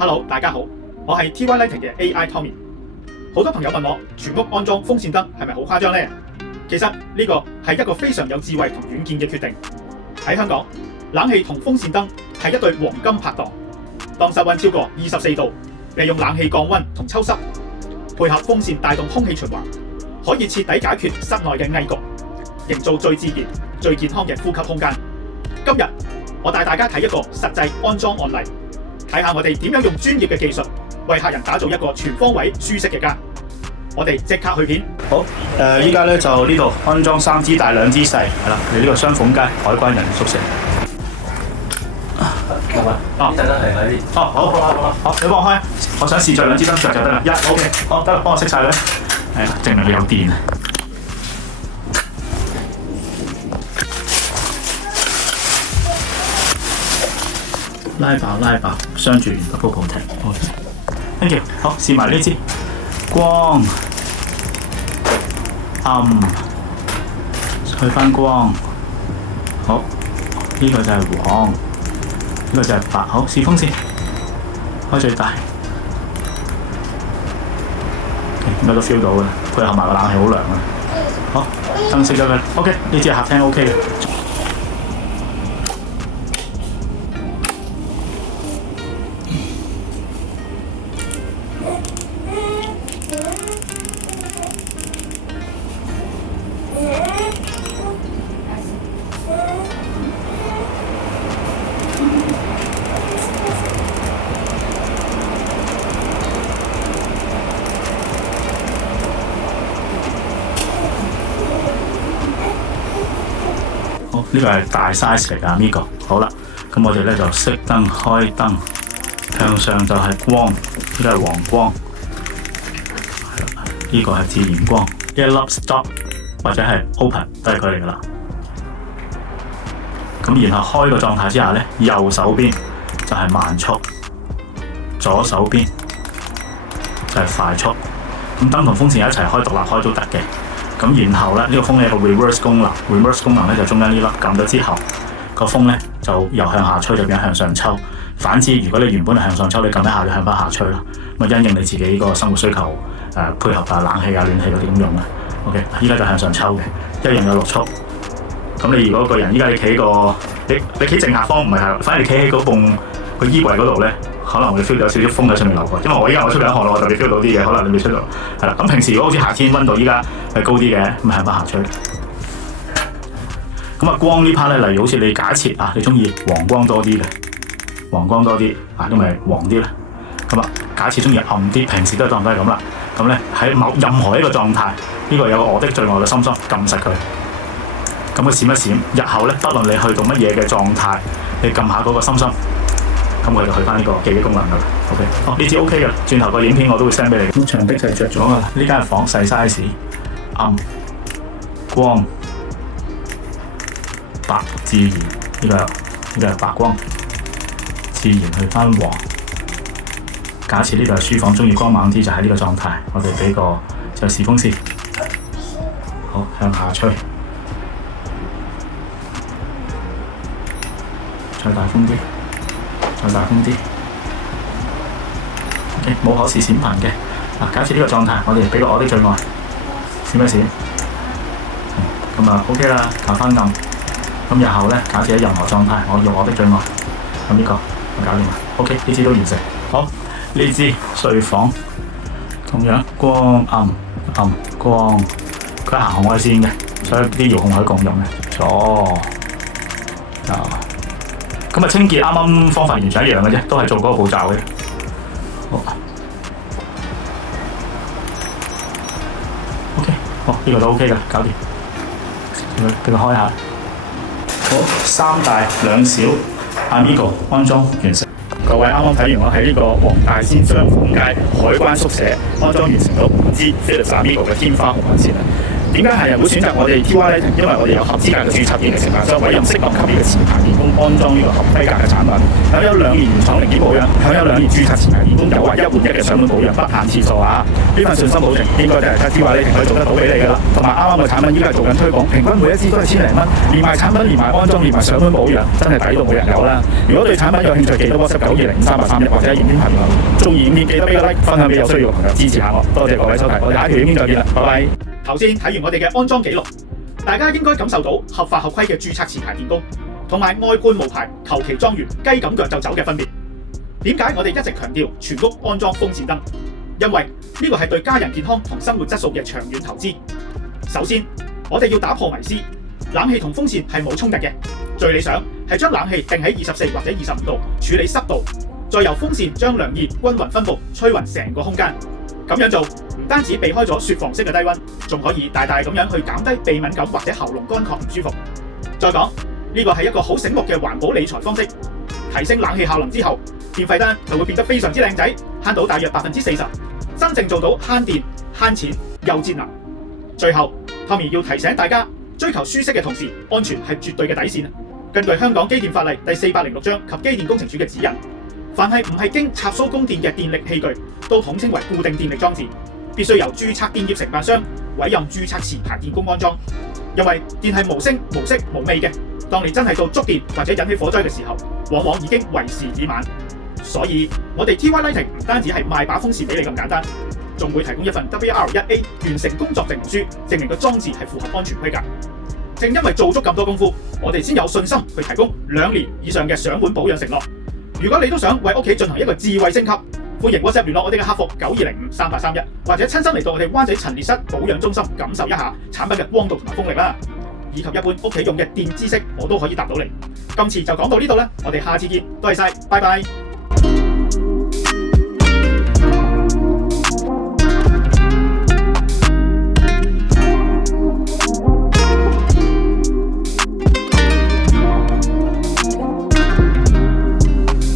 Hello， 大家好，我係 TY Lighting 嘅 AI Tommy。好多朋友問我，全屋安裝風扇燈係咪好誇張呢？其實呢個係一個非常有智慧同遠見嘅決定。喺香港，冷氣同風扇燈係一對黃金拍檔。當室溫超過24度，利用冷氣降溫同抽濕，配合風扇帶動空氣循環，可以徹底解決室內嘅翳焗，營造最自然、最健康嘅呼吸空間。今日我帶大家睇一個實際安裝案例。睇下我哋點樣用專業嘅技術為客人打造一個全方位舒適嘅家。我哋即刻去片。好，依家咧就呢度安裝3支大2支細，係啦，你呢個雙鳳街海關人宿舍。老闆，呢盞燈係喺呢。好，你幫我開，我想試著2支燈着就得啦。OK， 好得啦，幫我熄晒佢。係啊，證明你有電。拉爆，雙住 double protect。OK，thank you。好，試埋呢支光暗，去翻光。好，呢個就係黃，呢個就係白。好，試風扇，開最大。應該都 feel 到嘅，配合埋個冷氣好涼啊。好，燈熄咗佢。OK， 呢支係客廳 OK 嘅。呢個係大 size 嚟㗎，呢個好啦。咁我哋咧就熄燈開燈，向上就係光，呢個係黃光，係啦，呢個係自然光。一粒 stop 或者係 open 都係佢嚟㗎啦。咁然後開個狀態之下咧，右手邊就係慢速，左手邊就係快速。咁燈同風扇一齊開，獨立開都得嘅。咁然後咧，呢個風有個 reverse 功能 ，reverse 功能咧就中間呢粒撳咗之後，個風咧就由向下吹就變向上抽。反之，如果你原本係向上抽，你撳一下就向翻下吹啦。咁啊，因應你自己個生活需求，配合冷氣啊、暖氣嗰啲咁用啦。OK， 依家就向上抽嘅，一樣有6速。咁你如果個人依家你企個你企正下方唔係，反而你企喺嗰埲個衣櫃嗰度咧，可能會 feel 到有少少風喺上面流過。因為我依家我出緊汗咯，我特別 feel 到啲嘢，可能你未出到。係啦，咁平時如果好似夏天溫度依家係高啲嘅，咁向翻下吹。咁啊光呢 part 咧，例如好似你假設啊，你中意黃光多啲嘅，黃光多啲啊，咁咪黃啲啦。咁啊，假設中意暗啲，平時都係當都係咁啦。咁咧喺任何一個狀態，呢個有個我的最愛嘅心心撳實佢，咁佢閃一閃，日後咧不論你去到乜嘢嘅狀態，你撳下嗰個心心。咁我就去翻呢個記憶功能噶啦 ，OK， 呢支 OK 嘅，轉頭個影片我都會 send 俾你。咁牆壁就着咗噶啦，呢間房細 size， 暗光白自然，呢個係白光，自然去翻黃。假設呢度係書房，中意光猛啲就喺呢個狀態，我哋俾個就試風扇，好向下吹，再大風啲。再大風啲 ，OK， 冇可視閃頻嘅。嗱，假設呢個狀態，我哋俾個我的最愛閃一閃，咁啊 OK 啦，校翻暗。咁日後咧，假設喺任何狀態，我用我的最愛，咁呢個我搞掂啦。OK， 呢支都完成。好，呢支睡房同樣光暗光，佢係行紅外線嘅，所以啲遙控可以共用嘅。左右。咁啊，清潔啱啱方法完全一樣嘅啫，都係做嗰個步驟嘅。好 ，OK， 好，呢個都 OK 嘅，搞掂。俾佢開下。好，3大2小 Amigo 安裝完成。各位啱啱睇完我喺呢個黃大仙雙鳳街海關宿舍安裝完成咗5支 Philips Amigo 嘅天花紅外線啦。點解客人會選擇我哋 TY Lighting？因為我哋有合資格嘅註冊電力承辦商委任適當級別嘅持牌電工安裝呢個合規格嘅產品，享有2年原廠零件保養，享有2年註冊持牌電工優惠1換1嘅上門保養，不限次數啊！呢份信心保證應該就係得 TY Lighting可以做得到俾你㗎啦。同埋啱啱嘅產品依家做緊推廣，平均每一支都係千零蚊，連埋產品、連埋安裝、連埋上門保養，真係抵到冇人有啦！如果對產品有興趣，記得 WhatsApp 9205331或者影片評論。中意影片記得俾個 like， 分享俾有需要嘅朋友支持下我。多謝各位收睇，我哋下一條影片再見啦，拜拜。頭先睇完我哋嘅安裝記錄，大家應該感受到合法合規嘅註冊持牌電工，同埋外判無牌求其裝完雞咁腳就走嘅分別。點解我哋一直強調全屋安裝風扇燈？因為呢個係對家人健康同生活質素嘅長遠投資。首先，我哋要打破迷思，冷氣同風扇係冇衝突嘅。最理想係將冷氣定喺24或者25度，處理濕度，再由風扇將涼熱均勻分佈，吹勻成個空間。咁樣做唔單止避開咗雪房式嘅低溫，仲可以大大咁樣去減低鼻敏感或者喉嚨乾涸唔舒服。再講呢個係一個好醒目嘅環保理財方式，提升冷氣效能之後，電費單就會變得非常之靚仔，慳到大約40%，真正做到慳電慳錢又節能。最後 Tommy 要提醒大家，追求舒適嘅同時，安全係絕對嘅底線。根據香港機電法例第406章及機電工程署嘅指引，凡係唔係經插蘇供電嘅電力器具，都統稱為固定電力裝置，必須由註冊電業承辦商委任註冊持牌電工安裝。因為電係無聲無色無味嘅，當你真係到觸電或者引起火災嘅時候，往往已經為時已晚。所以我哋 TY Lighting 唔單止係賣把風扇俾你咁簡單，仲會提供一份 WR1A 完成工作證明書，證明個裝置係符合安全規格。正因為做足咁多功夫，我哋先有信心去提供2年以上嘅上門保養承諾。如果你都想為屋企進行一個智慧升級，歡迎 WhatsApp 聯絡我哋嘅客服92053831，或者親身嚟到我哋灣仔陳列室保養中心感受一下產品嘅光度同埋風力啦，以及一般屋企用嘅電知識，我都可以答到你。今次就講到呢度啦，我哋下次見，多謝晒，拜拜。